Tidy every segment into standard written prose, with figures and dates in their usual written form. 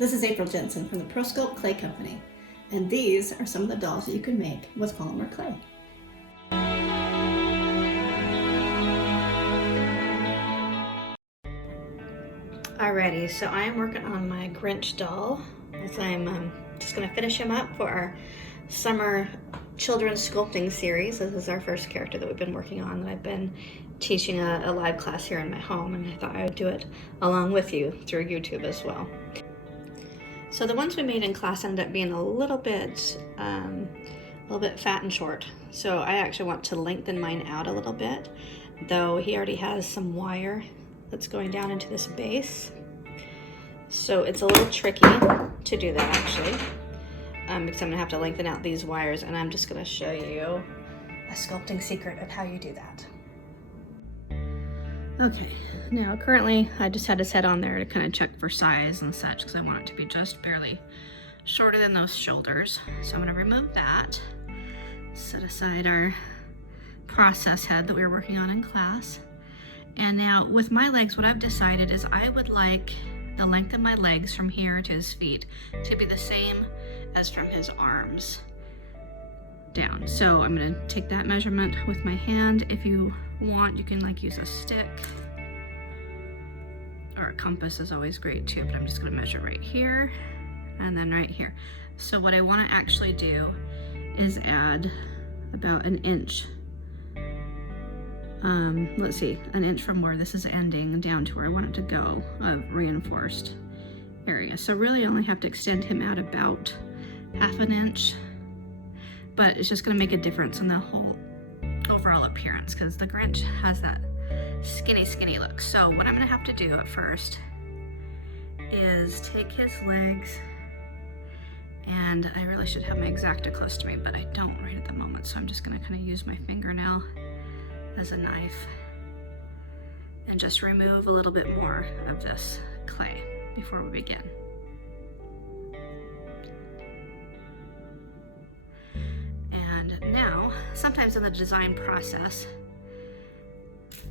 This is April Jensen from the Pro Sculpt Clay Company, and these are some of the dolls that you can make with polymer clay. Alrighty, so I am working on my Grinch doll, as I'm just going to finish him up for our summer children's sculpting series. This is our first character that we've been working on, that I've been teaching a live class here in my home, and I thought I would do it along with you through YouTube as well. So the ones we made in class ended up being a little bit fat and short. So I actually want to lengthen mine out a little bit, though he already has some wire that's going down into this base. So it's a little tricky to do that actually, because I'm gonna have to lengthen out these wires, and I'm just gonna show you a sculpting secret of how you do that. Okay, now currently I just had his head on there to kind of check for size and such, because I want it to be just barely shorter than those shoulders. So I'm gonna remove that, set aside our process head that we were working on in class. And now with my legs, what I've decided is I would like the length of my legs from here to his feet to be the same as from his arms down. So I'm gonna take that measurement with my hand. If you want, you can like use a stick, or a compass is always great too, but I'm just gonna measure right here and then right here. So what I wanna actually do is add about an inch. Let's see, an inch from where this is ending down to where I want it to go, of reinforced area. So really I only have to extend him out about half an inch, but it's just gonna make a difference in the whole overall appearance, because the Grinch has that skinny look. So what I'm gonna have to do at first is take his legs, and I really should have my X-Acto close to me, but I don't right at the moment, so I'm just gonna kind of use my fingernail as a knife and just remove a little bit more of this clay before we begin. And now, sometimes in the design process,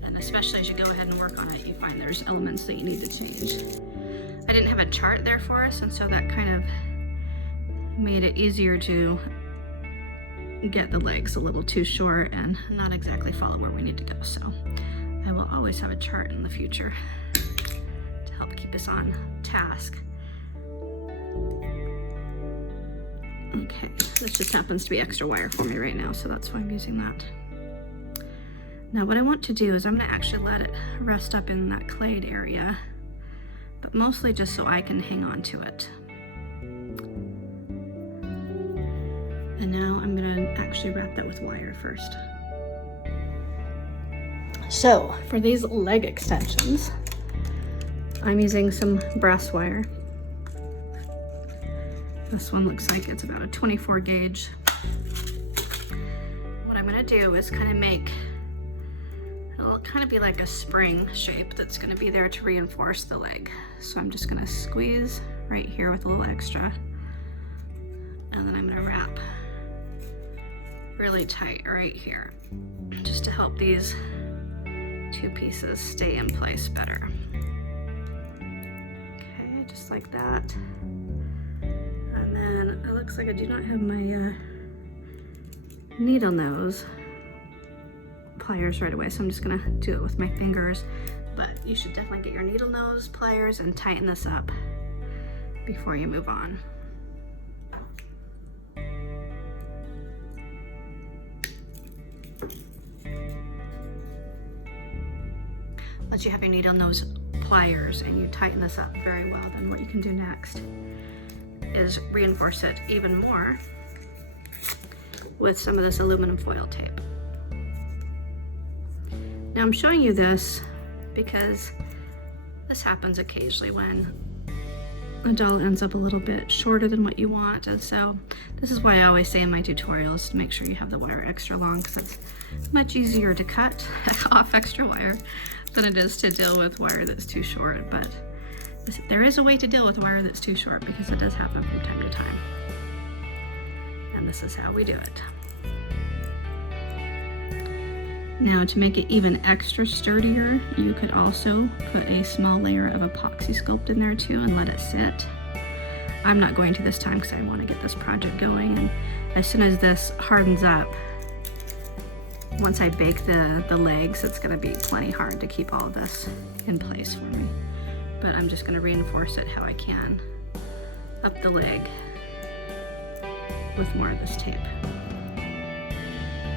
and especially as you go ahead and work on it, you find there's elements that you need to change. I didn't have a chart there for us, and so that kind of made it easier to get the legs a little too short and not exactly follow where we need to go. So I will always have a chart in the future to help keep us on task. Okay, this just happens to be extra wire for me right now, so that's why I'm using that. Now what I want to do is I'm going to actually let it rest up in that clayed area, but mostly just so I can hang on to it. And now I'm going to actually wrap that with wire first. So for these leg extensions, I'm using some brass wire. This one looks like it's about a 24 gauge. What I'm going to do is kind of make, it'll kind of be like a spring shape that's going to be there to reinforce the leg. So I'm just going to squeeze right here with a little extra, and then I'm going to wrap really tight right here, just to help these two pieces stay in place better. Okay, just like that. And then it looks like I do not have my needle nose pliers right away, so I'm just gonna do it with my fingers. But you should definitely get your needle nose pliers and tighten this up before you move on. Once you have your needle nose pliers and you tighten this up very well, then what you can do next is reinforce it even more with some of this aluminum foil tape. Now I'm showing you this because this happens occasionally when a doll ends up a little bit shorter than what you want, and so this is why I always say in my tutorials to make sure you have the wire extra long, because it's much easier to cut off extra wire than it is to deal with wire that's too short. But there is a way to deal with wire that's too short, because it does happen from time to time, and this is how we do it. Now to make it even extra sturdier, you could also put a small layer of Epoxy Sculpt in there too and let it sit. I'm not going to this time because I want to get this project going, and as soon as this hardens up, once I bake the legs, it's going to be plenty hard to keep all of this in place for me. But I'm just going to reinforce it how I can up the leg with more of this tape.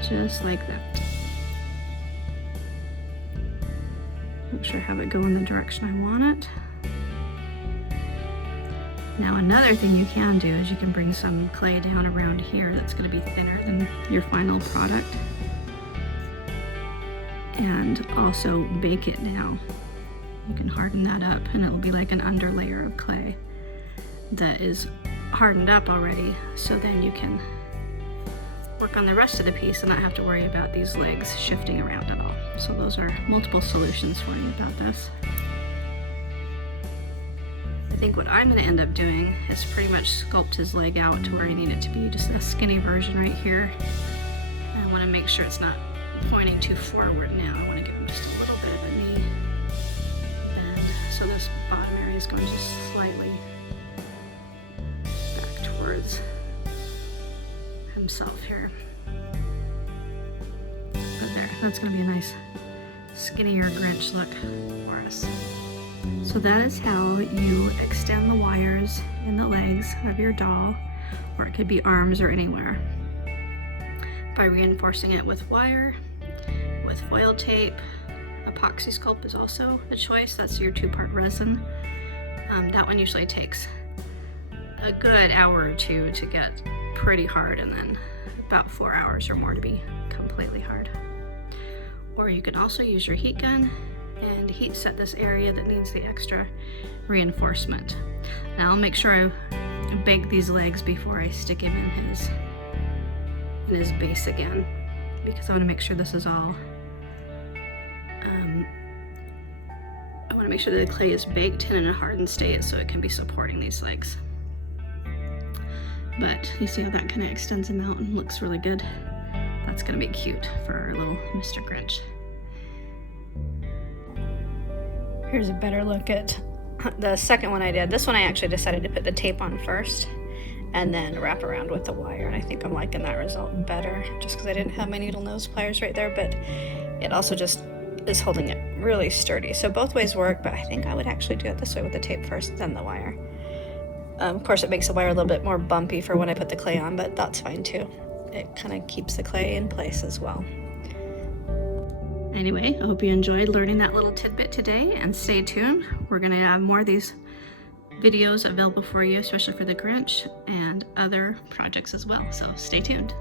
Just like that. Make sure I have it go in the direction I want it. Now another thing you can do is you can bring some clay down around here that's going to be thinner than your final product. And also bake it now. You can harden that up and it'll be like an underlayer of clay that is hardened up already, so then you can work on the rest of the piece and not have to worry about these legs shifting around at all. So those are multiple solutions for you about this. I think what I'm going to end up doing is pretty much sculpt his leg out to where I need it to be, just a skinny version right here. I want to make sure it's not pointing too forward now. I want to give him just a little bit of a knee. And so this bottom area is going just slightly back towards himself here. But there, that's going to be a nice skinnier Grinch look for us. So that is how you extend the wires in the legs of your doll, or it could be arms or anywhere, by reinforcing it with wire, with foil tape. Epoxy Sculpt is also a choice. That's your 2-part resin. That one usually takes a good hour or 2 to get pretty hard, and then about 4 hours or more to be completely hard. Or you can also use your heat gun and heat set this area that needs the extra reinforcement. Now I'll make sure I bake these legs before I stick him in his base again, because I want to make sure this is all I want to make sure that the clay is baked and in a hardened state so it can be supporting these legs. But you see how that kind of extends him out and looks really good? That's going to be cute for our little Mr. Grinch. Here's a better look at the second one I did. This one I actually decided to put the tape on first and then wrap around with the wire, and I think I'm liking that result better just because I didn't have my needle nose pliers right there, but it also just is holding it really sturdy. So both ways work, but I think I would actually do it this way with the tape first, then the wire. Of course, it makes the wire a little bit more bumpy for when I put the clay on, but that's fine too. It kind of keeps the clay in place as well. Anyway, I hope you enjoyed learning that little tidbit today, and stay tuned. We're going to have more of these videos available for you, especially for the Grinch and other projects as well, so stay tuned.